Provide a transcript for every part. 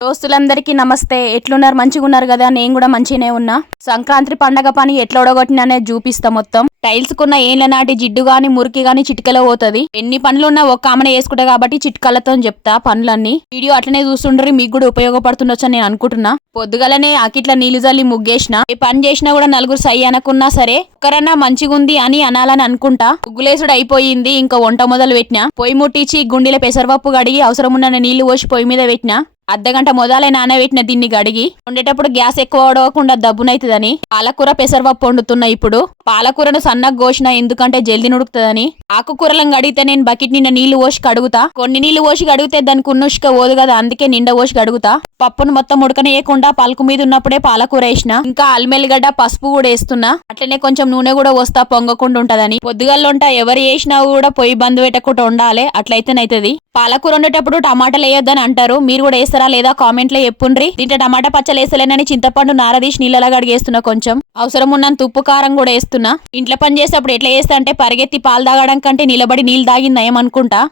దోస్తులందరికీ నమస్తే. ఎట్లున్నారు? మంచిగా ఉన్నారు కదా? నేను కూడా మంచిగానే ఉన్నా. సంక్రాంతి పండగ పని ఎట్లా ఒడగొట్టిననే చూపిస్తా మొత్తం. టైల్స్ కున్న ఏళ్ళ నాటి జిడ్డు గాని మురికి గాని చిటికలో పోతది. ఎన్ని పనులున్నా ఒక్క ఆమెనే వేసుకుంటా కాబట్టి చిట్కలతో చెప్తా పనులన్నీ. వీడియో అట్లనే చూస్తుండ్రి మీకు కూడా ఉపయోగపడుతుండొచ్చని నేను అనుకుంటున్నా. పొద్దుగలనే అకిట్ల నీళ్ళు జల్లి ముగ్గేసిన. ఏ పని చేసినా కూడా నలుగురు సై అనకున్నా సరే ఒక్కరన్నా మంచిగుంది అని అనాలని అనుకుంటా. ముగ్గులేసుడు అయిపోయింది ఇంకా వంట మొదలు పెట్టినా పొయ్యి ముట్టించి గుండెల పెసరపప్పు కడిగి అవసరం ఉన్న నీళ్ళు పోసి పొయ్యి మీద పెట్టినా. అర్ధగంట మొదలై నానబెట్టిన దీన్ని గడిగి వండేటప్పుడు గ్యాస్ ఎక్కువ వడవకుండా దబ్బునైతుందని పాలకూర పెసరపప్పు వండుతున్నా ఇప్పుడు పాలకూరను సన్నగా కోసిన ఎందుకంటే జల్దీ నుడుకుతుందని ఆకుకూరలను గడిగితే నేను బకెట్ నిండా నీళ్ళు పోసి కడుగుతా. కొన్ని నీళ్ళు పోసి కడిగితే దానికి ఉన్నుష్క పోదు కదా అందుకే నిండా పోసి కడుగుతా. పప్పును మొత్తం ఉడకనేయకుండా పలుకు మీద ఉన్నప్పుడే పాలకూర వేసిన. ఇంకా అల్మెల్లిగడ్డ పసుపు కూడా వేస్తున్నా. అట్లనే కొంచెం నూనె కూడా వస్తా పొంగకుండా ఉంటదని. పొద్దుగల్లుంట ఎవరు వేసినా కూడా పొయ్యి బంద్ పెట్టకుండా ఉండాలి అట్లయితేనైతుంది. పాలకూర వండేటప్పుడు టమాటాలు వేయొద్దని అంటారు మీరు కూడా వేస్తారు? లేదా కామెంట్లో చెప్పుండ్రి. దీంట్లో టమాటా పచ్చలు వేసలేనని చింతపండు నారదీసి నీళ్ళలా గడిగేస్తున్నా కొంచెం. అవసరం ఉన్నంత ఉప్పు కారం కూడా వేస్తున్నా. ఇంట్లో పని చేసేటప్పుడు ఎట్లా చేస్తా అంటే పరిగెత్తి పాలు తాగడం కంటే నిలబడి నీళ్ళు తాగిందా ఏమనుకుంటా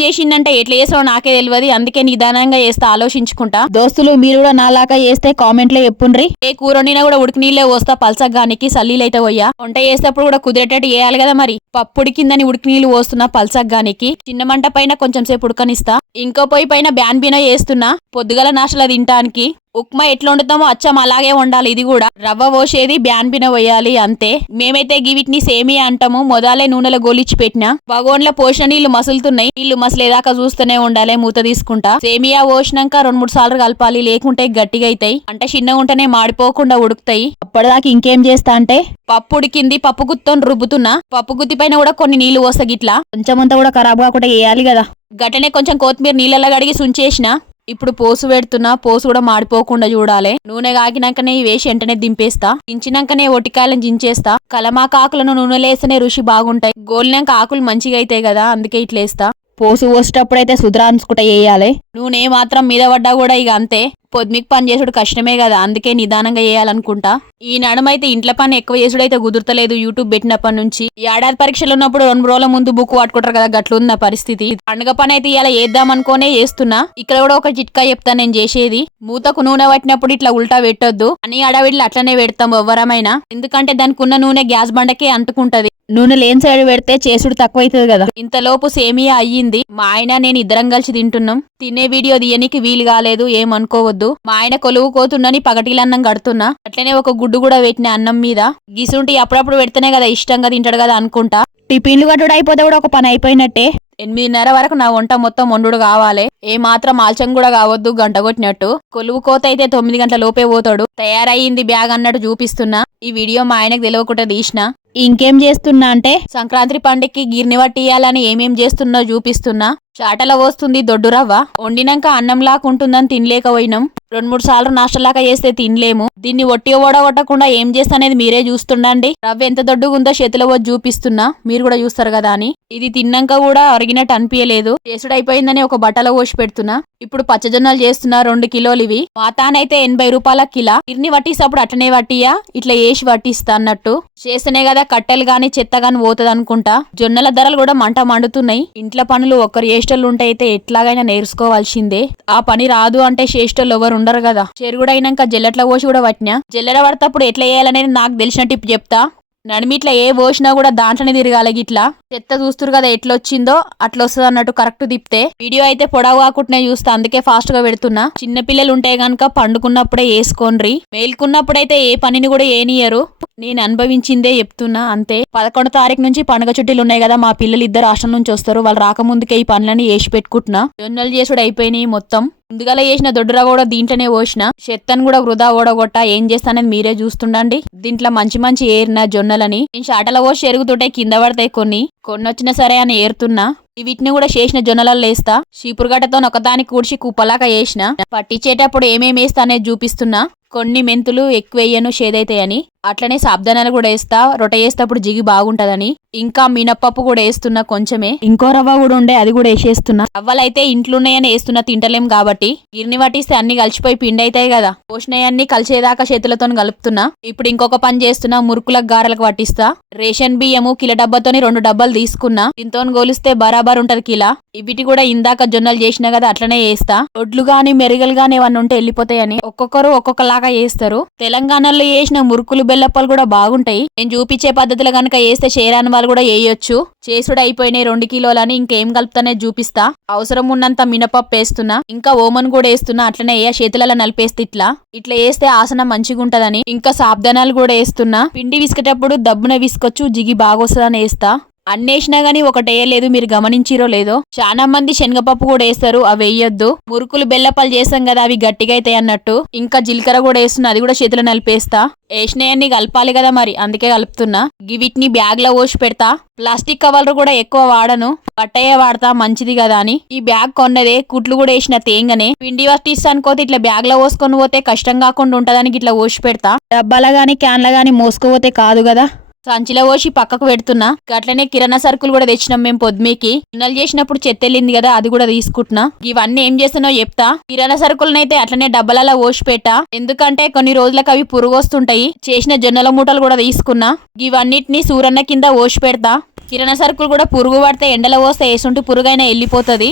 చేసిందంటే ఎట్లా చేసాడో నాకే తెలియదు. అందుకే నిదానంగా చేస్తా ఆలోచించుకుంటా. దోస్తులు మీరు కూడా నాలాగా చేస్తే కామెంట్లో చెప్పుండ్రి. ఏ కూర వండినా కూడా ఉడికి నీళ్ళే పోస్తా పల్సగ్గానికి సల్లీలైతే పోయా వంట చేసేటప్పుడు కూడా కుదిరేటట్టు చేయాలి కదా మరి. పప్పు ఉడికిందని ఉడికి నీళ్ళు పోస్తున్నా పల్సగ్గానికి చిన్న మంట పైన కొంచెం సేపు ఉడకనిస్తా. ఇంకో పొయ్యి పైన బ్యాన్ బీనా చేస్తున్నా. పొద్దుగల నాశల తింటానికి. ఉప్మా ఎట్లా వండుతామో అచ్చం అలాగే వండాలి ఇది కూడా. రవ్వ పోసేది బ్యాన్ బిన పోయాలి అంతే. మేమైతే గివిటిని సేమి అంటాము మొదలే నూనెలో గోలిచ్చి పెట్టినా. వగోన్ల పోసిన నీళ్ళు మసులుతున్నాయి నీళ్ళు మసలేదాకా చూస్తూనే ఉండాలి మూత తీసుకుంటా. సేమియా పోసినాక రెండు మూడు సార్లు కలపాలి లేకుంటే గట్టిగా అవుతాయి అంటే చిన్నగా ఉంటేనే మాడిపోకుండా ఉడుకుతాయి. అప్పటిదాకా ఇంకేం చేస్తా అంటే పప్పు ఉడికింది పప్పు గుత్తో రుబ్బుతున్నా. పప్పు గుత్తి పైన కూడా కొన్ని నీళ్ళు పోస్తా గిట్లా. కొంచెం అంతా కూడా ఖరాబ్ కాకుండా వేయాలి కదా. గట్టనే కొంచెం కొత్తిమీర నీళ్ళల్లో కడిగి సుంచేసిన. ఇప్పుడు పోసు పెడుతున్నా పోసు కూడా మాడిపోకుండా చూడాలి. నూనె కాకినాకనే ఈ వేసి వెంటనే దింపేస్తా. దించినాకనే ఒటికాయలను దించేస్తా కలమాకాకులను ఆకులను నూనెలో వేస్తేనే రుచి బాగుంటాయి. గోలినాక ఆకులు మంచిగా అవుతాయి కదా అందుకే ఇట్లేస్తా. పోసు పోసేటప్పుడు అయితే సుధరాన్సుకుంటా వేయాలి నూనె మాత్రం మీద పడ్డా కూడా ఇక అంతే. పొద్దుమికి పని చేసుడు కష్టమే కదా అందుకే నిదానంగా చేయాలనుకుంటా. ఈ నడమైతే ఇంట్లో పని ఎక్కువ చేసుడైతే కుదురతలేదు యూట్యూబ్ పెట్టినప్పటి నుంచి. ఈ ఏడాది పరీక్షలు ఉన్నప్పుడు రెండు రోజుల ముందు బుక్ పట్టుకుంటారు కదా గట్లుంది నా పరిస్థితి. పండుగ పని అయితే ఇలా చేద్దాం అనుకోనే చేస్తున్నా. ఇక్కడ కూడా ఒక చిట్కా చెప్తా నేను చేసేది. మూతకు నూనె పట్టినప్పుడు ఇట్లా ఉల్టా పెట్టొద్దు. అని అడవిడ్లు అట్లనే పెడతాం ఎవ్వరమైనా ఎందుకంటే దానికి ఉన్న నూనె గ్యాస్ బండకే అంటుకుంటది. నూనె లేని సైడ్ పెడితే చేసుడు తక్కువ అవుతుంది కదా. ఇంతలోపు సేమియా అయ్యింది. మా ఆయన నేను ఇద్దరం కలిసి తింటున్నాం. తినే వీడియో తీయనికి వీలు కాలేదు ఏమనుకోవద్దు. మా ఆయన కొలువు కోతుండని పగటిలన్నం కడుతున్నా. అట్లనే ఒక గుడ్డు కూడా పెట్టిన అన్నం మీద. గిసుంటి అప్పుడప్పుడు పెడితేనే కదా ఇష్టంగా తింటాడు కదా అనుకుంటా. టిఫిన్లు కట్టుడు అయిపోతే కూడా ఒక పని అయిపోయినట్టే. ఎనిమిదిన్నర వరకు నా వంట మొత్తం వండుడు కావాలి. ఏ మాత్రం ఆల్చం కూడా కావద్దు గంట కొట్టినట్టు. కొలువు కోత అయితే తొమ్మిది గంటల లోపే పోతాడు. తయారయ్యింది బ్యాగ్ అన్నట్టు చూపిస్తున్నా. ఈ వీడియో మా ఆయనకు తెలియకుండా తీసిన. ఇంకేం చేస్తున్నా అంటే? సంక్రాంతి పండుగకి గిర్ని పట్టియాలని ఏమేం చేస్తున్నా చూపిస్తున్నా. చాటల వస్తుంది దొడ్డు రవ్వ. వండినాక అన్నం లాకుంటుందని తినలేకపోయినాం. రెండు మూడు సార్లు నాష్టలాగా చేస్తే తినలేము. దీన్ని ఒట్టి ఓడగొట్టకుండా ఏం చేస్తానేది మీరే చూస్తుండండి. రవ్వ ఎంత దొడ్డుగా ఉందో చేతిలో వచ్చి చూపిస్తున్నా. మీరు కూడా చూస్తారు కదా అని. ఇది తిన్నాక కూడా అరిగినట్టు అనిపించలేదు చేసుడు అయిపోయిందని ఒక బట్టలో పోసి పెడుతున్నా. ఇప్పుడు పచ్చజొన్నలు చేస్తున్నా రెండు కిలోలు ఇవి. వాతానైతే ఎనభై రూపాయల కిలా. ఇర్ని పట్టిస్తప్పుడు అట్టనే పట్టియా ఇట్లా వేసి పట్టిస్తా అన్నట్టు. చేస్తేనే కదా కట్టెలు గాని చెత్త గాని పోతుంది అనుకుంటా జొన్నల ధరలు కూడా మంట మండుతున్నాయి. ఇంట్లో పనులు ఒక్కరు చేష్టలు ఉంటాయితే అయితే ఎట్లాగైనా నేర్చుకోవాల్సిందే. ఆ పని రాదు అంటే చేష్టలు ఎవరు ఉండరు కదా. చెరుగుడైనాక జల్లెట్ల పోసి కూడా పట్టినా. జల్లెడ పడతప్పుడు ఎట్లా చేయాలనేది నాకు తెలిసిన టిప్ చెప్తా. నడిమిట్లా ఏ పోసినా కూడా దాంట్లోనే తిరగాలి గిట్లా. చెత్త చూస్తురు కదా ఎట్లా వచ్చిందో అట్లా వస్తుంది అన్నట్టు కరెక్ట్ తిప్పితే వీడియో అయితే పొడవు కాకుండా చూస్తా అందుకే ఫాస్ట్గా పెడుతున్నా. చిన్న పిల్లలు ఉంటే గనక పండుకున్నప్పుడే వేసుకోండ్రి. మేల్కున్నప్పుడైతే ఏ పనిని కూడా ఏనియరు నేను అనుభవించిందే చెప్తున్నా అంతే. పదకొండు తారీఖు నుంచి పండుగ చుట్టీలు ఉన్నాయి కదా మా పిల్లలు ఇద్దరు హాస్టల్ నుంచి వస్తారు. వాళ్ళు రాకముందుకే ఈ పనులని వేసి పెట్టుకుంటున్నా. జొన్నలు చేసుడు అయిపోయినాయి మొత్తం. ముందుగాల చేసిన దొడ్డురా కూడా దీంట్లోనే పోసిన. చెత్తను కూడా వృధా ఓడగొట్ట ఏం చేస్తానని మీరే చూస్తుండండి. దీంట్లో మంచి మంచి ఏరిన జొన్నలని నేను షాటల పోసి ఎరుగుతుంటే కింద పడతాయి కొన్ని. కొన్ని వచ్చినా సరే అని ఏరుతున్నా. వీటిని కూడా చేసిన జొన్నలలో వేస్తా. చీపురుగడ్డతో ఒకదానికి కూడిచి కుప్పలాగా వేసిన పట్టించేటప్పుడు ఏమేమి వేస్తా అనేది చూపిస్తున్నా. కొన్ని మెంతులు ఎక్కువ వేయను షేదైతాయని అట్లనే సాబ్దానాలు కూడా వేస్తా రొట్టె చేసేటప్పుడు జిగి బాగుంటదని ఇంకా మినప్పప్పు కూడా వేస్తున్నా కొంచెమే. ఇంకో రవ్వ కూడా ఉండే అది కూడా వేసేస్తున్నా. రవ్వలైతే ఇంట్లో ఉన్నాయని వేస్తున్నా తింటలేం కాబట్టి గిర్ని పట్టిస్తే అన్ని కలిసిపోయి పిండి అవుతాయి కదా. పోషణయన్ని కలిసేదాకా చేతులతో కలుపుతున్నా. ఇప్పుడు ఇంకొక పని చేస్తున్నా మురుకులకు గారెలకు పట్టిస్తా. రేషన్ బియ్యము కిలో డబ్బాతోని రెండు డబ్బాలు తీసుకున్నా. దీంతో గోలిస్తే బరాబర్ ఉంటది కిలా. వీటి కూడా ఇందాక జొన్నలు చేసినా కదా అట్లనే వేస్తా ఒడ్లు గాని మెరుగలు గాని ఏమన్నా ఉంటే వెళ్ళిపోతాయని. ఒక్కొక్కరు బాగా వేస్తారు తెలంగాణలో వేసిన మురుకులు బెల్లప్పాలు కూడా బాగుంటాయి. నేను చూపించే పద్ధతిలో కనుక వేస్తే చేరాని వాళ్ళు కూడా వేయొచ్చు చేసుడు అయిపోయినాయి రెండు కిలోలని ఇంకేం కలుపుతానే చూపిస్తా. అవసరం ఉన్నంత మినపప్పు వేస్తున్నా ఇంకా ఓమన్ కూడా వేస్తున్నా అట్లనే ఏ చేతులలో నలిపేస్తే ఇట్లా. ఇట్లా వేస్తే ఆసనం మంచిగా ఉంటదని. ఇంకా సాబ్దానాలు కూడా వేస్తున్నా. పిండి విసికేటప్పుడు దబ్బున విసుకొచ్చు జిగి బాగొస్తుందని వేస్తా. అన్నేసినా గానీ ఒకటి వేయలేదు మీరు గమనించిరో లేదో? చాలా మంది శనగపప్పు కూడా వేస్తారు అవి వేయొద్దు. మురుకులు బెల్లపాలు చేస్తాం కదా అవి గట్టిగా అవుతాయి అన్నట్టు. ఇంకా జీలకర్ర కూడా వేస్తున్నా అది కూడా చేతిలో నలిపేస్తా. వేసినాయన్ని కలపాలి కదా మరి అందుకే కలుపుతున్నా. వీటిని బ్యాగ్లో పోసి పెడతా. ప్లాస్టిక్ కవర్లు కూడా ఎక్కువ వాడను. పట్టయ్యే వాడతా మంచిది కదా అని. ఈ బ్యాగ్ కొన్నదే కుట్లు కూడా వేసిన తేంగనే. పిండి పట్టిస్తానుకోతే ఇట్లా బ్యాగ్లో పోసుకొని పోతే కష్టం కాకుండా ఉంటదానికి ఇట్లా పోసి పెడతా. డబ్బాల గాని క్యాన్ల గాని మోసుకోపోతే కాదు కదా. సంచిలో పోసి పక్కకు పెడుతున్నా. అట్లనే కిరాణా సరుకులు కూడా తెచ్చినాం మేము పొద్దుమీకి. గిన్నెలు చేసినప్పుడు చెత్త వెళ్ళింది కదా అది కూడా తీసుకుంటున్నా. ఇవన్నీ ఏం చేస్తున్నావు చెప్తా. కిరాణా సరుకులనైతే అట్లనే డబ్బలలో పోసి పెట్టా. ఎందుకంటే కొన్ని రోజులకు అవి పురుగు వస్తుంటాయి. చేసిన జొన్నల మూటలు కూడా తీసుకున్నా. ఇవన్నిటిని సూరన్న కింద పోసి పెడతా. కిరాణా సరుకులు కూడా పురుగు పడితే ఎండలో పోస్తే వేసుంటే పురుగైనా వెళ్ళిపోతుంది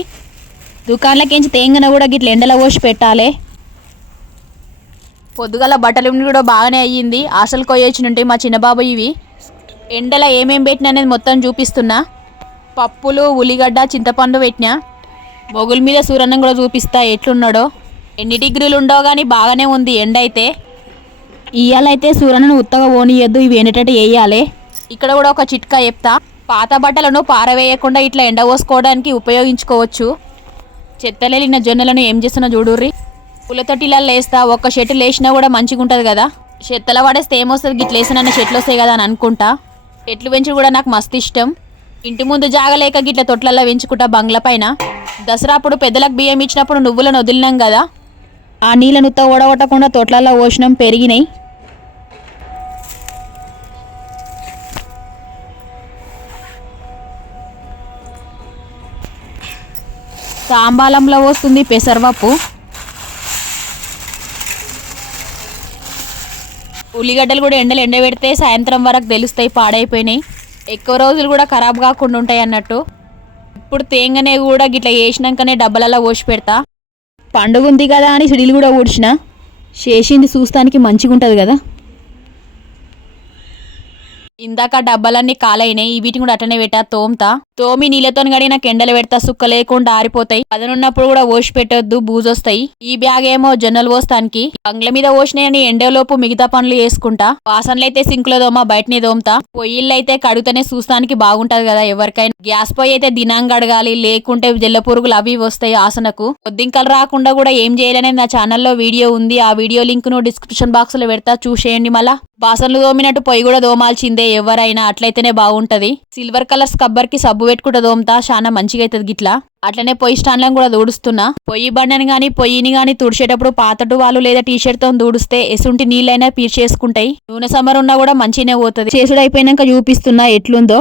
దుకాణాలకించి తేంగన కూడా గిట్ల ఎండలో పోసి పెట్టాలి. పొద్దుగల బట్టలు కూడా బాగానే అయ్యింది. ఆశలు కొయ్యొచ్చినుంటాయి మా చిన్నబాబు ఇవి ఎండలో ఏమేం పెట్టినా అనేది మొత్తం చూపిస్తున్నా. పప్పులు ఉల్లిగడ్డ చింతపండు పెట్టినా. మొగుల మీద సూరన్నం కూడా చూపిస్తా ఎట్లున్నాడో. ఎన్ని డిగ్రీలు ఉండో కానీ బాగానే ఉంది ఎండ అయితే ఇయ్యాలైతే సూరన్నను ఉత్తగా ఓనియద్దు ఇవి ఎండేటట్టు వేయాలి ఇక్కడ కూడా ఒక చిట్కా చెప్తా. పాత బట్టలను పారవేయకుండా ఇట్లా ఎండ పోసుకోవడానికి ఉపయోగించుకోవచ్చు. చెత్తలేలిన జొన్నలను ఏం చేస్తున్నా చూడుర్రి. పులతొట్టిలలో వేస్తా ఒక్క షెట్ వేసినా కూడా మంచిగా ఉంటుంది కదా. చెత్తల పడేస్తే ఏమొస్తుంది? గిట్ల వేసినా చెట్లు వస్తాయి కదా అని అనుకుంటా. చెట్లు పెంచి కూడా నాకు మస్తు ఇష్టం. ఇంటి ముందు జాగలేక గిట్ల తొట్లల్లో పెంచుకుంటా బంగ్ల పైన. దసరా అప్పుడు పెద్దలకు బియ్యం ఇచ్చినప్పుడు నువ్వులను వదిలినాం కదా. ఆ నీళ్ళను ఓడగొట్టకుండా తొట్లల్లో పోషణం పెరిగినాయి. తాంబాలంలో వస్తుంది పెసరపప్పు. ఉల్లిగడ్డలు కూడా ఎండలు ఎండబెడితే సాయంత్రం వరకు తెలుస్తాయి పాడైపోయినాయి. ఎక్కువ రోజులు కూడా ఖరాబ్ కాకుండా ఉంటాయి అన్నట్టు. ఇప్పుడు తేంగనే కూడా గిట్ల వేసినాకనే డబ్బలలో పోసి పెడతా. పండుగ ఉంది కదా అని సిడిలు కూడా ఊడ్చిన చేసింది చూస్తానికి మంచిగా ఉంటుంది కదా. ఇందాక డబ్బాలన్నీ కాలైనాయి వీటిని కూడా అట్లనే పెట్టా తోమతా. తోమి నీళ్ళతో గడిగిన ఎండలు పెడతా సుక్క లేకుండా ఆరిపోతాయి. పదనున్నప్పుడు కూడా ఓసి పెట్టొద్దు బూజొస్తాయి. ఈ బ్యాగ్ ఏమో జొన్నలు పోస్తానికి. బంగ్ల మీద ఓసినాయని ఎండలోపు మిగతా పనులు చేసుకుంటా. వాసనలు అయితే సింక్లో దోమా బయటనే దోమతా పొయ్యిళ్ళు అయితే కడిగితేనే చూస్తానికి బాగుంటది కదా ఎవరికైనా. గ్యాస్ పొయ్యి అయితే దినాంగా అడగాలి లేకుంటే జల్ల పురుగులు అవి వస్తాయి ఆసనకు. పొద్దింకలు రాకుండా కూడా ఏం చేయాలనే నా ఛానల్లో వీడియో ఉంది. ఆ వీడియో లింక్ను డిస్క్రిప్షన్ బాక్స్లో పెడతా చూసేయండి మళ్ళా. బాసనలు దోమినట్టు పొయ్యి కూడా దోమాల్సిందే ఎవరైనా అట్లయితేనే బాగుంటది. సిల్వర్ కలర్ స్కబ్బర్కి సబ్బు పెట్టుకుంటా దోమతా చాలా మంచిగా అవుతుంది గిట్లా. అట్లనే పొయ్యి స్టాండ్లను కూడా దూడుస్తున్నా. పొయ్యి బండని కానీ పొయ్యిని గాని తుడిచేటప్పుడు పాతటు వాళ్ళు లేదా టీ షర్ట్తో దూడిస్తే ఎసుంటి నీళ్ళైనా పీర్చేసుకుంటాయి నూనె సమ్మర్ ఉన్నా కూడా మంచిగానే పోతుంది. చేసుడు అయిపోయినాక చూపిస్తున్నా ఎట్లుందో.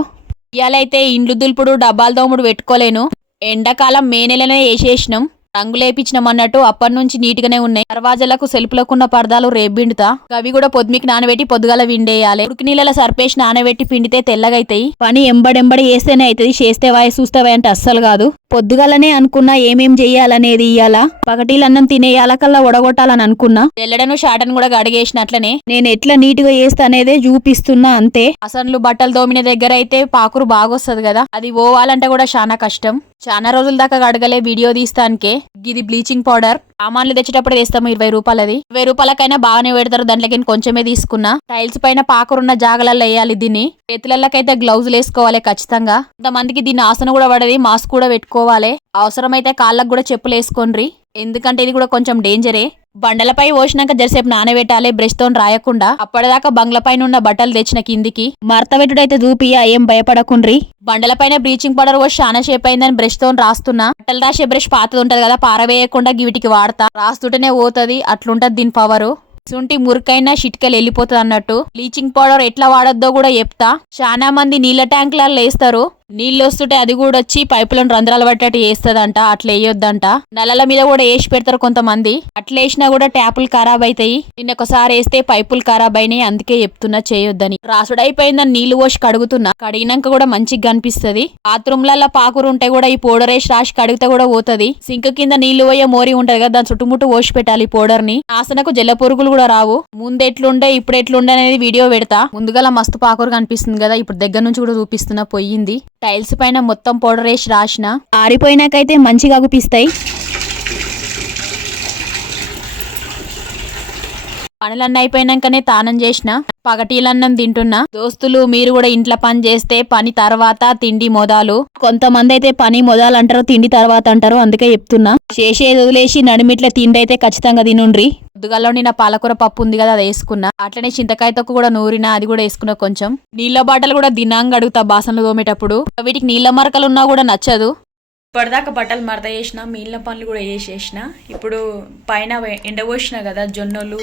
ఇయాలైతే ఇండ్లు దుల్పుడు డబ్బాల దోముడు పెట్టుకోలేను. ఎండాకాలం మే నెలనే వేసేసినాం. రంగులేపించినమన్నట్టు అప్పటి నుంచి నీట్గానే ఉన్నాయి. దర్వాజలకు సెల్పులకున్న పరదాలు రేబ్బిండుతా అవి కూడా పొద్దుమికి నానబెట్టి పొద్దుగాల విండేయాలి ఉడికి నీళ్ళ సర్పేసి నానబెట్టి పిండితే తెల్లగైతాయి. పని ఎంబడెంబడి వేస్తేనే అవుతుంది చేస్తేవా చూస్తావా అంటే అస్సలు కాదు. పొద్దుగాలనే అనుకున్నా ఏమేం చెయ్యాలనేది ఇయ్యాలా. పగటీలు అన్నం తినేయాల కల్లా ఒడగొట్టాలని అనుకున్నా. తెల్లడను షాటను కూడా గడిగేసినట్లనే. నేను ఎట్లా నీట్గా చేస్తా చూపిస్తున్నా అంతే. అసలు బట్టలు దోమిన దగ్గర అయితే పాకురు బాగొస్తుంది కదా. అది పోవాలంటే కూడా చాలా కష్టం. చాలా రోజుల దాకా అడగలే వీడియో తీస్తానికే. ఇది బ్లీచింగ్ పౌడర్. సామాన్లు తెచ్చేటప్పుడు వేస్తాము ఇరవై రూపాయలది. ఇరవై రూపాయలకైనా బాగానే పెడతారు. దాంట్లోకి కొంచెమే తీసుకున్నా. టైల్స్ పైన పాకరున్న జాగలలో వేయాలి దీన్ని. చేతులకైతే గ్లౌజులు వేసుకోవాలి ఖచ్చితంగా. కొంతమందికి దీన్ని ఆసన కూడా పడది. మాస్క్ కూడా పెట్టుకోవాలి. అవసరమైతే కాళ్ళకు కూడా చెప్పులు వేసుకోండి ఎందుకంటే ఇది కూడా కొంచెం డేంజరే. బండలపై పోసినాక జరసేపు నానబెట్టాలి బ్రష్తో రాయకుండా. అప్పటిదాకా బంగ్లపైన ఉన్న బట్టలు తెచ్చిన కిందికి. మర్తబెట్టుడైతే చూపియా ఏం భయపడకుండ్రి. బండలపైన బ్లీచింగ్ పౌడర్ పోసి చాలా షేప్ అయిందని బ్రష్తో రాస్తున్నా. బట్టలు రాసే బ్రష్ పాతది ఉంటది కదా పారవేయకుండా గివిటికి వాడతా. రాస్తుంటేనే పోతుంది అట్లుంటది దీని పవరు శుంఠి మురికైనా చిటికలు వెళ్ళిపోతుంది అన్నట్టు బ్లీచింగ్ పౌడర్ ఎట్లా వాడద్దో కూడా చెప్తా. చాలా మంది నీళ్ళ ట్యాంకులలో వేస్తారు నీళ్ళు వస్తుంటే అది కూడా వచ్చి పైపులను రంధ్రాలు పట్టేట్టు వేస్తదంట అట్లా వేయొద్దంట. నల్లల మీద కూడా వేసి పెడతారు కొంతమంది. అట్లా వేసినా కూడా ట్యాపులు ఖరాబ్ అవుతాయి నిన్న ఒకసారి వేస్తే పైపులు ఖరాబ్ అయినాయి అందుకే చెప్తున్నా చేయొద్దని. రాసుడు అయిపోయిందని నీళ్ళు పోసి కడుగుతున్నా. కడిగినాక కూడా మంచిగా కనిపిస్తది. బాత్రూమ్లలో పాకురు ఉంటే కూడా ఈ పౌడర్ వేసి రాసి కడిగితే కూడా పోతుంది. సింక్ కింద నీళ్ళు పోయే మోరి ఉంటది కదా దాని చుట్టుముట్టు పోసి పెట్టాలి ఈ పౌడర్ని ఆసనకు జల పురుగులు కూడా రావు. ముందు ఎట్లుండే ఇప్పుడు ఎట్లుండే అనేది వీడియో పెడతా. ముందుగా మస్తు పాకురు కనిపిస్తుంది కదా ఇప్పుడు దగ్గర నుంచి కూడా చూపిస్తున్నా పోయింది. టైల్స్ పైన మొత్తం పౌడర్ వేసి రాసిన. ఆరిపోయినాకైతే మంచిగా అగుపిస్తాయి పనులన్నీ అయిపోయినాకనే తానం చేసిన పగటీలన్నం తింటున్నా. దోస్తులు మీరు కూడా ఇంట్లో పని చేస్తే పని తర్వాత తిండి మొదలు. కొంతమంది అయితే పని మొదలు అంటారు తిండి తర్వాత అంటారు అందుకే చెప్తున్నా. చేసేది వదిలేసి నడిమిట్ల తిండి అయితే ఖచ్చితంగా తినుండ్రి. పొద్దుగాలో నా పాలకూర పప్పు ఉంది కదా అది వేసుకున్నా. అట్లనే చింతకాయ తొక్కు కూడా నూరినా అది కూడా వేసుకున్నా కొంచెం. నీళ్ళ బాటలు కూడా దినాంగా అడుగుతా బాసనలు తోమేటప్పుడు. వీటికి నీళ్ళ మరకలు ఉన్నా కూడా నచ్చదు. ఇప్పటిదాకా బట్టలు మడత చేసిన మిగిలిన పనులు కూడా చేసేసిన ఇప్పుడు పైన ఎండబోసిన కదా జొన్నలు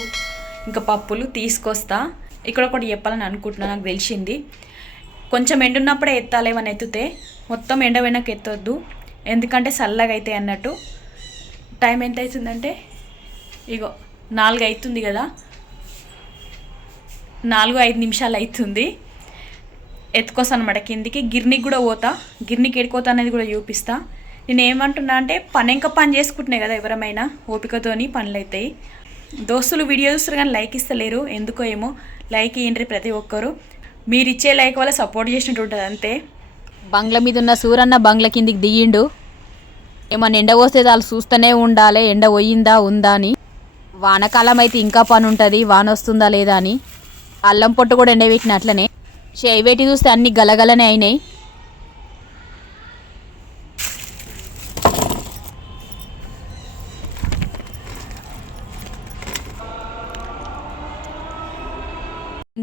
ఇంకా పప్పులు తీసుకొస్తా. ఇక్కడ ఒకటి చెప్పాలని అనుకుంటున్నా నాకు తెలిసింది. కొంచెం ఎండున్నప్పుడే ఎత్తాలేమని ఎత్తితే మొత్తం ఎండ వెనక్కి ఎత్తొద్దు. ఎందుకంటే చల్లగా అయితే అన్నట్టు. టైం ఎంత అవుతుందంటే ఇగో నాలుగు అవుతుంది కదా. నాలుగు ఐదు నిమిషాలు అవుతుంది ఎత్తుకొస్తాను అనమాట కిందికి. గిర్నికి కూడా పోతా. గిర్నికి ఎడిపోతా అనేది కూడా చూపిస్తా. నేను ఏమంటున్నా అంటే పని ఇంకా పని చేసుకుంటున్నాయి కదా ఎవరమైనా ఓపికతోని పనులు అవుతాయి దోస్తులు వీడియో చూస్తారు కానీ లైక్ ఇస్తలేరు ఎందుకో ఏమో. లైక్ ఇయ్యండి ప్రతి ఒక్కరు. మీరు ఇచ్చే లైక్ వల్ల సపోర్ట్ చేసినట్టు ఉంటుంది అంతే. బంగ్లా మీద ఉన్న సూరన్న బంగ్లా కిందికి దిగిండు. ఏమన్నా ఎండ పోస్తే వాళ్ళు చూస్తూనే ఉండాలి ఎండ పోయిందా ఉందా అని. వానకాలం అయితే ఇంకా పని ఉంటుంది వాన వస్తుందా లేదా అని. అల్లం పొట్టు కూడా ఎండబెట్టిన అట్లనే. చేయిబెట్టి చూస్తే అన్ని గలగలనే అయినాయి.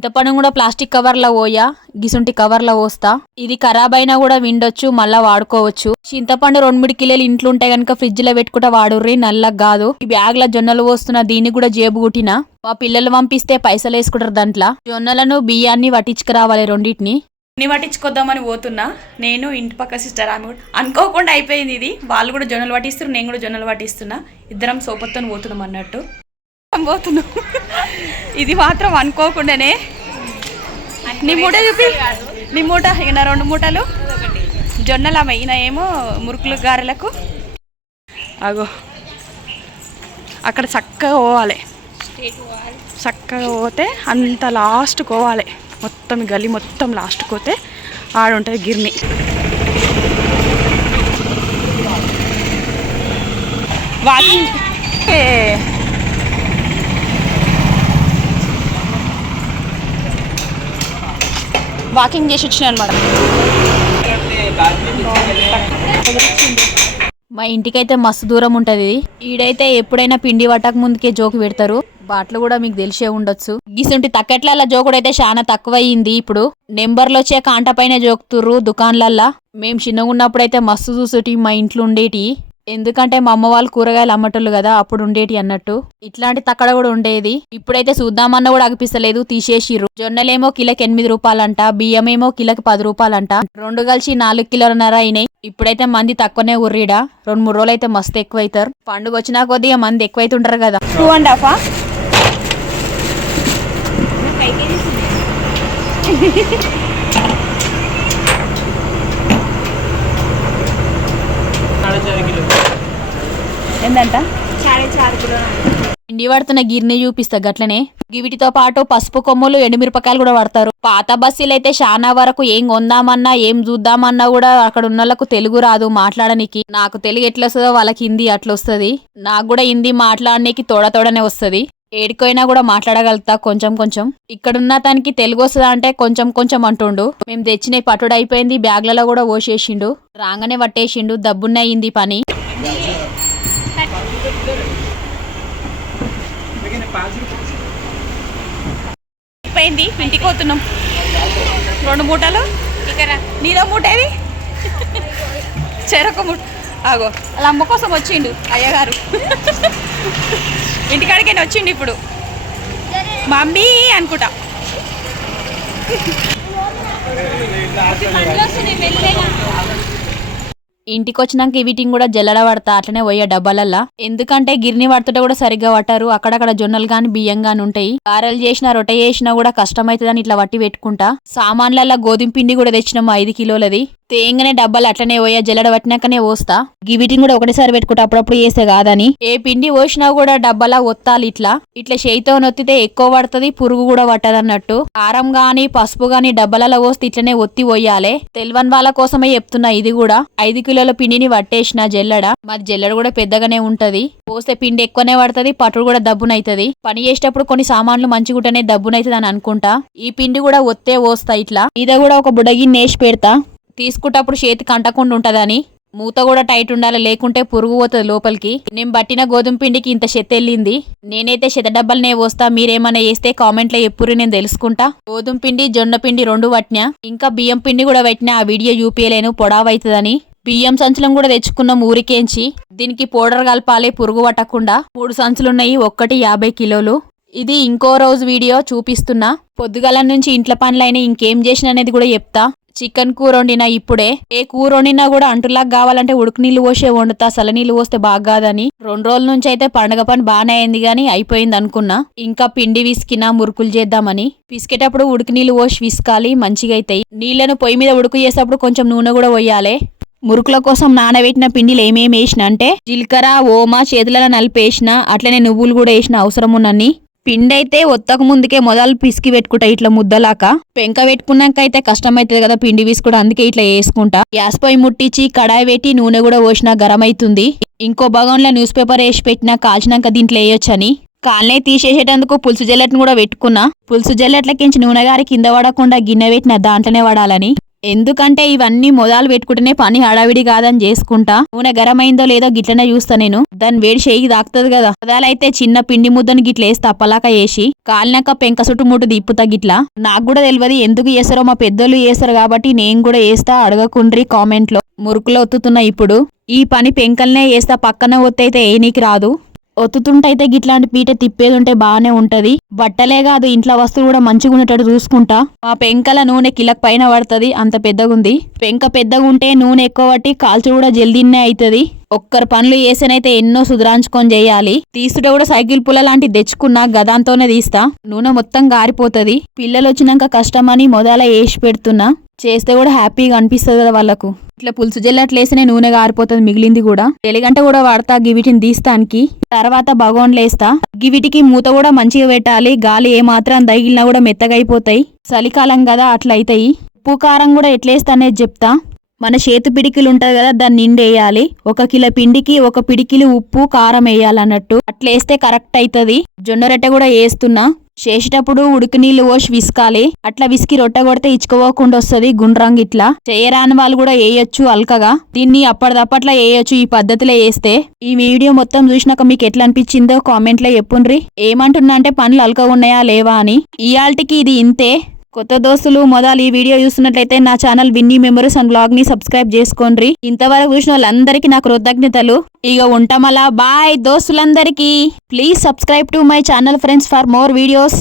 ఇంత పని కూడా ప్లాస్టిక్ కవర్లో పోయా? గిసుంటి కవర్లో పోస్తా? ఇది ఖరాబ్ అయినా కూడా విండొచ్చు మళ్ళా వాడుకోవచ్చు. చింతపండు రెండు మూడు కిలోలు ఇంట్లో ఉంటాయి కనుక ఫ్రిడ్జ్లో పెట్టుకుంటా వాడుర్రి నల్లగా కాదు. ఈ బ్యాగ్లో జొన్నలు పోస్తున్నా దీన్ని కూడా జేబు కుట్టిన? మా పిల్లలు పంపిస్తే పైసలు వేసుకుంటారు దాంట్లో. జొన్నలను బియ్యాన్ని పట్టించుకురావాలి రెండింటిని. ని పట్టించుకొద్దామని పోతున్నా. నేను ఇంటి పక్క సిస్టర్ ఆమె కూడా అనుకోకుండా అయిపోయింది ఇది. వాళ్ళు కూడా జొన్నలు పట్టిస్తారు నేను కూడా జొన్నలు పట్టిస్తున్నా. ఇద్దరం సోపత్తో పోతున్నాం అన్నట్టు. పోతున్నాం. ఇది మాత్రం అనుకోకుండానే. నీ మూట చూపి. నీ మూట ఇక నా రెండు మూటలు. జొన్నలు అమ్మ ఈయన ఏమో మురుకులు గారెలకు. అగో. అక్కడ చక్కగా పోవాలి. చక్కగా పోతే అంత లాస్ట్ పోవాలి మొత్తం గలి మొత్తం లాస్ట్ పోతే ఆడుంటుంది గిర్ని. వాకింగ్ ఏ. వాకింగ్ చేసి వచ్చిన అనమాట మా ఇంటికైతే మస్తు దూరం ఉంటది. ఇది. ఈడైతే ఎప్పుడైనా పిండి పట్టక ముందుకే జోకు పెడతారు. బాట్లు కూడా మీకు తెలిసే ఉండొచ్చు. గిసుంటి తక్కట్ల జోకుడు అయితే చాలా తక్కువ అయింది ఇప్పుడు. నెంబర్లు వచ్చే కాంట పైన జోకుతుర్రు దుకాన్లల్లా. మేము చిన్నగా ఉన్నప్పుడు అయితే మస్తు చూసుటి మా ఇంట్లో ఉండేటి. ఎందుకంటే మా అమ్మ వాళ్ళు కూరగాయలు అమ్మటోళ్ళు కదా అప్పుడు ఉండేటి అన్నట్టు. ఇట్లాంటి తక్కడ కూడా ఉండేది. ఇప్పుడైతే చూద్దామన్నా కూడా అనిపిస్తలేదు తీసేసిర్రు. జొన్నలేమో కిలోకి ఎనిమిది రూపాయలంట బియ్యమేమో కిలోకి పది రూపాయలంట. రెండు కలిసి నాలుగు కిలోలన్నర అయినాయి. ఇప్పుడైతే మంది తక్కువనే ఉర్రీడా రెండు మూడు రోజులు అయితే మస్తు ఎక్కువ అవుతారు పండుగ వచ్చినా కొద్దిగా మంది ఎక్కువైతుంటారు కదా. టూ అండ్ హాఫా ఎంతంట ఇండి పడుతున్న గిర్ని చూపిస్తా గట్లనే. వీటితో పాటు పసుపు కొమ్ములు ఎండుమిరపకాయలు కూడా పడతారు పాత బస్సులు అయితే చాలా వరకు ఏం కొందామన్నా ఏం చూద్దామన్నా కూడా అక్కడ ఉన్న వాళ్ళకు తెలుగు రాదు మాట్లాడనికి. నాకు తెలుగు ఎట్లా వస్తుందో వాళ్ళకి హిందీ అట్లా వస్తుంది నాకు కూడా హిందీ మాట్లాడడానికి తోడ తోడనే వస్తుంది. ఏడికోయినా కూడా మాట్లాడగలుగుతా కొంచెం కొంచెం. ఇక్కడున్న తనకి తెలుగు వస్తుందా అంటే కొంచెం కొంచెం అంటుండు. మేము తెచ్చిన పట్టుడు అయిపోయింది బ్యాగ్లలో కూడా పోసేసిండు. రాగానే పట్టేసిండు దబ్బున్న అయింది పని. అయిపోయింది. ఇంటికి పోతున్నాం. రెండు మూటలు? నీదో మూట ఏది చెరొక మూట. ఆగో అలా అమ్మ కోసం వచ్చిండు అయ్యగారు. ఇంటికాడికైనా వచ్చిండు ఇప్పుడు. మమ్మీ అనుకుంటా. ఇంటికి వచ్చినాక వీటిని కూడా జల్లడ పడతా అట్లనే పోయే డబ్బాలల్లా. ఎందుకంటే గిర్ని పడుతుంటే కూడా సరిగ్గా పట్టారు. అక్కడక్కడ జొన్నలు గాని బియ్యం గాని ఉంటాయి. కారలు చేసినా రొట్టె చేసినా కూడా కష్టమైతుందని ఇట్లా వట్టి పెట్టుకుంటా. సామాన్లల్లా గోధుమ పిండి కూడా తెచ్చినాము ఐదు కిలోలది. తేంగనే డబ్బాలు అట్లనే పోయా జల్లడ పట్టినాకనే పోస్తా. గివిటిని కూడా ఒకటేసారి పెట్టుకుంటా అప్పుడప్పుడు చేస్తే కాదని. ఏ పిండి పోసినా కూడా డబ్బాలా ఒత్తాలి ఇట్లా. ఇట్లా చేయితో నొత్తితే ఎక్కువ పడుతుంది పురుగు కూడా పట్టదన్నట్టు. కారం గాని పసుపు గాని డబ్బాలలో పోస్తే ఇట్లనే ఒత్తి పోయాలే. తెల్వని వాళ్ళ కోసమే చెప్తున్నా ఇది కూడా. ఐదు కిలోల పిండిని పట్టేసిన జల్లడ మరి జల్లడ కూడా పెద్దగానే ఉంటది. పోస్తే పిండి ఎక్కువనే పడుతుంది పట్టుడు కూడా దబ్బునైతుంది. పని చేసేటప్పుడు కొన్ని సామాన్లు మంచిగుంటేనే దబ్బునైతుంది అని అనుకుంటా. ఈ పిండి కూడా ఒత్తే పోస్తా ఇట్లా. మీద కూడా ఒక బుడగిని నేసి పెడతా. తీసుకుంటప్పుడు చేతికి అంటకుండా ఉంటదని. మూత కూడా టైట్ ఉండాలి లేకుంటే పురుగు పోతుంది లోపలికి. నేను పట్టిన గోధుమ పిండికి ఇంత చెత్త వెళ్ళింది. నేనైతే శత డబ్బాలనే పోస్తా. మీరేమైనా వేస్తే కామెంట్లో ఎప్పుడు నేను తెలుసుకుంటా. గోధుమ పిండి జొన్న పిండి రెండు పట్టినా. ఇంకా బియ్యం పిండి కూడా పెట్టినా. ఆ వీడియో చూపియలేను పొడావైతుందని. బియ్యం సంచులం కూడా తెచ్చుకున్నాం ఊరికేంచి. దీనికి పౌడర్ కలపాలి పురుగు పట్టకుండా. మూడు సంచులున్నాయి ఒక్కటి యాభై కిలోలు. ఇది ఇంకో రోజు వీడియో చూపిస్తున్నా. పొద్దుగల నుంచి ఇంట్లో పనులైనా ఇంకేం చేసిన అనేది కూడా చెప్తా. చికెన్ కూర వండినా ఇప్పుడే. ఏ కూర వండినా కూడా అంటులాగా కావాలంటే ఉడుకు నీళ్ళు పోసే వండుతా. సల నీళ్ళు పోస్తే బాగాదని రెండు రోజుల నుంచి అయితే పండగ పని బాగానే అయింది గానీ అయిపోయింది అనుకున్నా. ఇంకా పిండి విసికినా మురుకులు చేద్దామని. పిసికేటప్పుడు ఉడికి నీళ్ళు పోసి విసుకాలి మంచిగా అవుతాయి నీళ్ళను పొయ్యి మీద ఉడుకు చేసేటప్పుడు కొంచెం నూనె కూడా పోయాలి. మురుకుల కోసం నానబెట్టిన పిండిలు ఏమేమి వేసిన అంటే జీలకర్ర ఓమా చేతులలో నలిపేసిన అట్లనే నువ్వులు కూడా వేసిన అవసరం ఉన్నన్ని. పిండి అయితే ఒత్తక ముందుకే మొదలు పిసికి పెట్టుకుంటా ఇట్లా ముద్దలాక పెంక పెట్టుకున్నాక అయితే కష్టమైతుంది కదా పిండి విసుకుడు అందుకే ఇట్లా వేసుకుంటా. గ్యాస్ పొయ్యి ముట్టించి కడాయి పెట్టి నూనె కూడా పోసినా గరం అవుతుంది ఇంకో భాగంలో న్యూస్ పేపర్ వేసి పెట్టినా కాల్చినాక దీంట్లో వేయొచ్చని. కాళ్ళనే తీసేసేటందుకు పులుసు జల్లెట్ను కూడా పెట్టుకున్నా. పులుసు జల్లెట్లకించి నూనె గారి కింద పడకుండా గిన్నె పెట్టిన దాంట్లోనే పడాలని. ఎందుకంటే ఇవన్నీ మొదలు పెట్టుకుంటేనే పని హడావిడి కాదని చేసుకుంటా. నూనె గరమైందో లేదో గిట్లనే చూస్తా నేను. దాని వేడి చేయి తాకుతుంది కదా. మొదలైతే చిన్న పిండి ముద్దను గిట్ల వేసి తప్పలాక వేసి కాలినాక పెంక చుట్టుముట్టు దిప్పుతా గిట్లా. నాకు కూడా తెలియదు ఎందుకు చేస్తారో మా పెద్దోళ్ళు చేస్తారు కాబట్టి నేను కూడా వేస్తా అడగకుండ్రి కామెంట్లో. మురుకులు మురుకులో ఒత్తుతున్నా ఇప్పుడు. ఈ పని పెంకల్నే వేస్తా పక్కన ఒత్తైతే ఏనీకి రాదు. ఒత్తుతుంటైతే గిట్లాంటి పీట తిప్పేది ఉంటే బాగానే ఉంటది. బట్టలే కాదు ఇంట్లో వస్తువులు కూడా మంచిగా ఉండేటట్టు చూసుకుంటా. మా పెంకల నూనె కిలక్ పైన పడుతుంది అంత పెద్దగుంది. పెంక పెద్దగా ఉంటే నూనె ఎక్కువ పట్టి కాల్చు కూడా జల్దీనే అవుతుంది ఒక్కరు పనులు చేసేనైతే ఎన్నో సుధరాంచుకొని చేయాలి. తీసుట కూడా సైకిల్ పుల్ల లాంటి తెచ్చుకున్నా గదాంతోనే తీస్తా. నూనె మొత్తం గారిపోతుంది. పిల్లలు వచ్చినాక కష్టమని మొదల వేసి పెడుతున్నా. చేస్తే కూడా హ్యాపీగా అనిపిస్తుంది కదా వాళ్ళకు. ఇట్లా పులుసు జల్లట్లు నూనె గారిపోతుంది మిగిలింది కూడా. ఎలిగంట కూడా వాడతా గివిటిని తీస్తానికి. తర్వాత బగోన్లు వేస్తా గివిటికి మూత కూడా మంచిగా పెట్టాలి. గాలి ఏమాత్రం తగిలినా కూడా మెత్తగా అయిపోతాయి. చలికాలం కదా అట్లా అవుతాయి ఉప్పు కారం కూడా ఎట్లేస్తా అనేది చెప్తా. మన చేతి పిడికిలు ఉంటది కదా దాన్ని నిండేయాలి. ఒక కిలో పిండికి ఒక పిడికిలు ఉప్పు కారం వేయాలన్నట్టు. అట్లా వేస్తే కరెక్ట్ అవుతుంది జొన్న రొట్టె కూడా వేస్తున్నా. చేసేటప్పుడు ఉడికి నీళ్ళు పోసి విసుకాలి. అట్లా విసికి రొట్టె కొడితే ఇచ్చుకోకుండా వస్తుంది గుండ్రంగి ఇట్లా. చేయరాని వాళ్ళు కూడా వేయొచ్చు అల్కగా. దీన్ని అప్పటిదప్పట్లా వేయొచ్చు ఈ పద్ధతిలో వేస్తే. ఈ వీడియో మొత్తం చూసినాక మీకు ఎట్లా అనిపించిందో కామెంట్లో చెప్పుండ్రి. ఏమంటున్నా అంటే పనులు అల్కగా ఉన్నాయా లేవా అని. ఇయాల్టికి ఇది ఇంతే. కొత్త దోస్తులు మొదలు ఈ వీడియో చూస్తున్నట్లయితే నా ఛానల్ విన్నీ మెమరీస్ అండ్ బ్లాగ్ని సబ్స్క్రైబ్ చేసుకోండి. ఇంతవరకు చూసిన వాళ్ళందరికీ నా కృతజ్ఞతలు. ఇక ఉంటామలా. Bye దోస్తులందరికీ. Please subscribe to my channel friends for more videos.